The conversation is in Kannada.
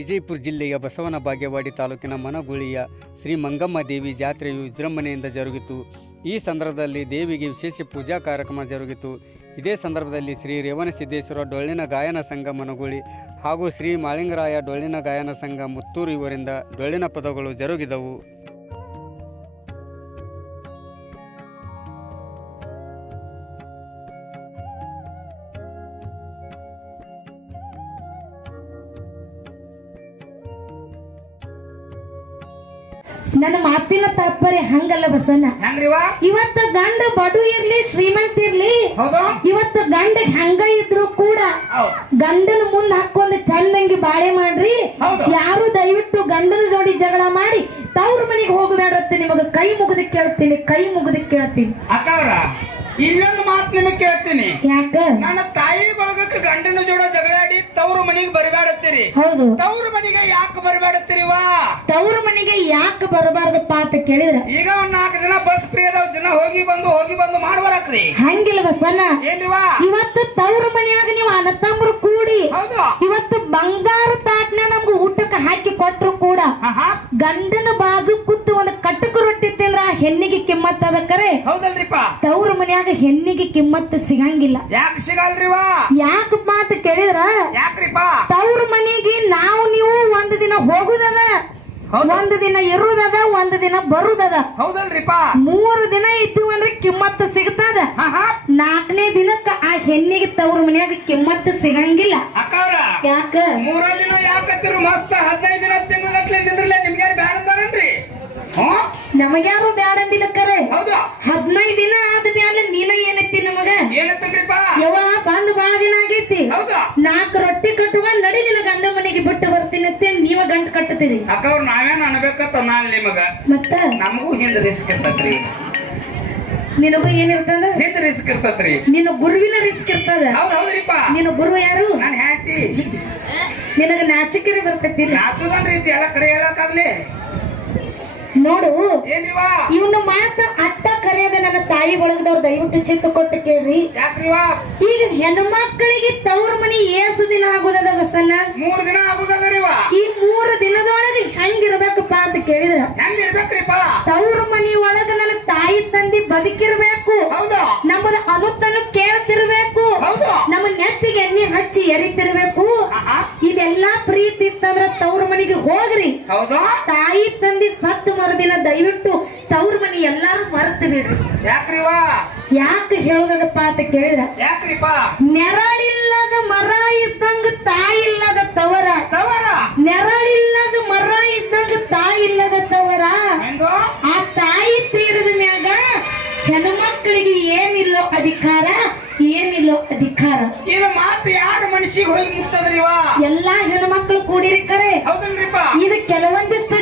ವಿಜಯಪುರ ಜಿಲ್ಲೆಯ ಬಸವನ ಬಾಗೇವಾಡಿ ತಾಲೂಕಿನ ಮನಗುಳಿಯ ಶ್ರೀ ಮಂಗಮ್ಮ ದೇವಿ ಜಾತ್ರೆಯು ವಿಜೃಂಭಣೆಯಿಂದ ಜರುಗಿತು. ಈ ಸಂದರ್ಭದಲ್ಲಿ ದೇವಿಗೆ ವಿಶೇಷ ಪೂಜಾ ಕಾರ್ಯಕ್ರಮ ಜರುಗಿತು. ಇದೇ ಸಂದರ್ಭದಲ್ಲಿ ಶ್ರೀ ರೇವಣಸಿದ್ದೇಶ್ವರ ಡೊಳ್ಳಿನ ಗಾಯನ ಸಂಘ ಮನಗುಳಿ ಹಾಗೂ ಶ್ರೀ ಮಾಳಿಂಗರಾಯ ಡೊಳ್ಳಿನ ಗಾಯನ ಸಂಘ ಮುತ್ತೂರು ಇವರಿಂದ ಡೊಳ್ಳಿನ ಪದಗಳು ಜರುಗಿದವು. ನನ್ನ ಮಾತಿನ ತಾತ್ಪರ್ಯ ಹಂಗಲ್ಲ ಬಸಣ್ಣ. ಇವತ್ತು ಗಂಡ ಬಡು ಇರ್ಲಿ ಶ್ರೀಮಂತ ಇರ್ಲಿ, ಇವತ್ತು ಗಂಡ ಹಂಗ ಇದ್ರು ಕೂಡ ಗಂಡನ ಮುಂದೆ ಹಾಕೊಂಡ್ ಚಂದಂಗಿ ಬಾಳೆ ಮಾಡ್ರಿ. ಯಾರು ದಯವಿಟ್ಟು ಗಂಡನ ಜೋಡಿ ಜಗಳ ಮಾಡಿ ತವ್ರ ಮನೆಗೆ ಹೋಗಬೇಡತ್ತೆ. ನಿಮಗ ಕೈ ಮುಗಿದ ಕೇಳ್ತೀನಿ, ಕೈ ಮುಗಿದ ಕೇಳ್ತೀನಿ. ಇಲ್ಲೊಂದು ಮಾತು ನಿಮಗೆ ಕೇಳ್ತೀನಿ. ಯಾಕ? ನನ್ನ ತಾಯಿ ಬಳಗಕ್ಕೆ ಗಂಡನ ಜೋಡ ಜಗಳಾಡಿ ತವ್ರ ಮನೆಗೆ ಬರಬೇಡತ್ತೀರಿ. ಹೌದು. ತವ್ರ ಮನೆಗೆ ಯಾಕೆ ಬರಬೇಡತ್ತೀರಿವಾ? ತವ್ರ ಮನೆಗೆ ಯಾಕೆ ಬರಬಾರ್ದಪ್ಪ ಅಂತ ಕೇಳಿದ್ರ, ಈಗ ಒಂದ್ 4 ದಿನ ಬಸ್ ಫ್ರೀ ಅದಾವ, ದಿನ ಹೋಗಿ ಬಂದು ಮಾಡ್ಬರಕ್ರಿ. ಹಂಗಿಲ್ಲ ಬಸಣ್ಣ. ಏನ್ರಿವಾ? ಇವತ್ತು ತವ್ರ ಮನೆಯಾಗ ನೀವು ಅಣ್ಣ ತಮ್ಮರು ಕೂಡಿ ಇವತ್ತು ಬಂಗಾರ ತಾಟ್ನ ನಮ್ಗೆ ಊಟಕ್ಕೆ ಹಾಕಿ ಕೊಟ್ರು ಕೂಡ ಗಂಡನ ಬಾಜು ಕೂತು ಒಂದು ಕಟಕ ರೊಟ್ಟಿ ತಿಂದ್ರ ಹೆಣ್ಣಿಗೆ ಕಿಮ್ಮತ್ ಅದ ಕರೆ. ಹೌದಲ್ರಿಪ್ಪ? ತವ್ರ ಮನ್ಯಾಗ ಹೆಣ್ಣಿಗೆ ಕಿಮ್ಮತ್ ಸಿಗಂಗಿಲ್ಲ. ಯಾಕೆ ಸಿಗಲ್ರಿವಾ? ಯಾಕಪ್ಪ ಅಂತ ಕೇಳಿದ್ರ, ಯಾಕ್ರಿಪ್ಪ? ತವ್ರ ಮನೆಗೆ ನಾವು ನೀವು ಒಂದು ದಿನ ಹೋಗುದದ, ಒಂದು ದಿನ ಇರುದದ, ಒಂದು ದಿನ ಬರುದದ. ಹೌದಲ್ರಿಪ್ಪ? 3 ದಿನ ಇದ್ದೀವಿ ಅಂದ್ರೆ ಕಿಮ್ಮತ್ ಸಿಗ್ತದ. 4ನೇ ದಿನಕ್ಕ ಆ ಹೆಣ್ಣಿಗೆ ತವ್ರ ಮನ್ಯಾಗ ಕಿಮ್ಮತ್ ಸಿಗಂಗಿಲ್ಲ. ಅಕ್ಕಾರ ಯಾಕ? 3 ದಿನ ಯಾಕತ್ತಿರು? ಮಸ್ತ್ 15 ದಿನ ತಿಂಗಳಗಟ್ಲೆ ನಿಂದ್ರಲೆ ನಿಮ್ಗೆ ಬ್ಯಾಡ ಅಂತಾರನ್ರಿ. ನಮಗ್ಯಾರು ಬ್ಯಾಡ ಅಂದಿಲ್ಲ ಕರೆ. ಹೌದು. 15 ದಿನ ಆದ್ಮೇಲೆ ನೀನ ಏನೈತಿ ನಮಗ? ಏನತ್ತನ್ರಿಪ್ಪ? ಯವ್ವ ಬಂದ್ ಬಾಳ ದಿನ ಆಗೈತಿ, ಹೌದು. 4 ರೊಟ್ಟಿ ಕಟ್ಟುವ ನಡಿ ನಿನ್ನ ಗಂಡ ಮನೆಗೆ ಬಿಟ್ಟು ಬರ್ತೀನಿ ಅಂತ ನೀವ ಗಂಟ ಕಟ್ಟತೀರಿ. ಅಕ್ಕವ್ರು ನಾವೇನ್ ಅನ್ಬೇಕತ್ತ ನಾನು ನಿಮಗ, ಮತ್ತ ನಮಗೂ ಹಿಂದ್ ರಿಸ್ಕ್ ಇರ್ತತ್ರಿ. ನಿನಗೂ ಏನಿರ್ತದ? ಹಿಂದ್ ರಿಸ್ಕ್ ಇರ್ತತ್ರಿ. ನಿನ್ನ ಗುರುವಿನ ರಿಸ್ಕ್ ಇರ್ತದ. ಹೌದ್ರಿಪ್ಪ. ನಿನ್ನ ಗುರು ಯಾರು? ನಾನು ಹೇಳ್ತಿ. ನಿನಗ ನಾಚಿಕೆರೆ ಬರ್ತೈತಿಲ್ಲ. ನಾಚುದನ್ರಿ ಎಲ್ಲ ಕರೆ ಹೇಳಕ್ಕಾಗ್ಲಿ. ನೋಡು, ಏನ್ರಿವಾ? ಇವನ ಮಾತು ಅಟ್ಟ ಕರೆಯದ ನನ್ನ ತಾಯಿ ಒಳಗದವ್ರು ದಯವಿಟ್ಟು ಚಿತ್ತ ಕೊಟ್ಟು ಕೇಳ್ರಿ. ಯಾಕ್ರಿವಾ? ಈಗ ಹೆಣ್ಮಕ್ಕಳಿಗೆ ತವ್ರ ಮನಿ ಏಸು ದಿನ ಆಗುದದ ಬಸಣ್ಣ? 3 ದಿನ ಆಗುದರಿವಾ? ಈ 3 ದಿನದೊಳಗೆ ಹೆಂಗಿರ್ಬೇಕಪ್ಪ ಅಂತ ಕೇಳಿದ್ರ, ಹೆಂಗಿರ್ಬೇಕ್ರಿಪ್ಪ? ತವ್ರ ಮನಿ ಒಳಗ ನನ್ನ ತಾಯಿ ತಂದಿ ಬದುಕಿರ್ಬೇಕು. ಹೌದು. ನಮ್ಮದ ಅನುತನ್ನು ಕೇಳ್ತಿರ್ಬೇಕು. ಹೌದು. ನಮ್ಮ ನೆತ್ತಿಗೆ ಎಣ್ಣೆ ಹಚ್ಚಿ ಎರಿತಿರ್ಬೇಕು. ಇದೆಲ್ಲಾ ಪ್ರೀತಿ ಇತ್ತಂದ್ರ ತವ್ರ ಮನಿಗೆ ಹೋಗ್ರಿ. ಹೌದು. ತಾಯಿ ತಂದಿ ಸತ್ತು ಮರುದಿನ ದಯವಿಟ್ಟು ತವ್ರ ಮನಿ ಎಲ್ಲಾರು ಮರ್ತು ಬಿಡ್ರಿ. ಯಾಕ್ರಿವಾ? ಯಾಕೆ ಹೇಳೋದಪ್ಪ ಅಂತ ಕೇಳಿದ್ರ, ಯಾಕ್ರಿಪ್ಪ? ನೆರಳಿಲ್ಲದ ಮರ ಇದ್ದಂಗ ತಾಯಿ ಇಲ್ಲದ ತವರ, ನೆರಳಿಲ್ಲದ ಮರ ಇದ್ದಂಗ ತಾಯಿ ಇಲ್ಲದ ತವರ. ಆ ತಾಯಿ ತೀರದ ಮ್ಯಾಗ ಹೆಣ್ಮಕ್ಕಳಿಗೆ ಏನಿಲ್ಲೋ ಅಧಿಕಾರ, ಏನಿಲ್ಲೋ ಅಧಿಕಾರ. ಇದು ಮಾತು ಯಾರ ಮನಸ್ಸಿಗೆ ಹೋಗಿ ಮುಟ್ತದ್ರಿವಾ? ಎಲ್ಲಾ ಹೆಣ್ಮಕ್ಳು ಕೂಡಿರಿ ಕರೆ. ಹೌದಲ್ರಿಪ್ಪ? ಇದು ಕೆಲವೊಂದಿಷ್ಟು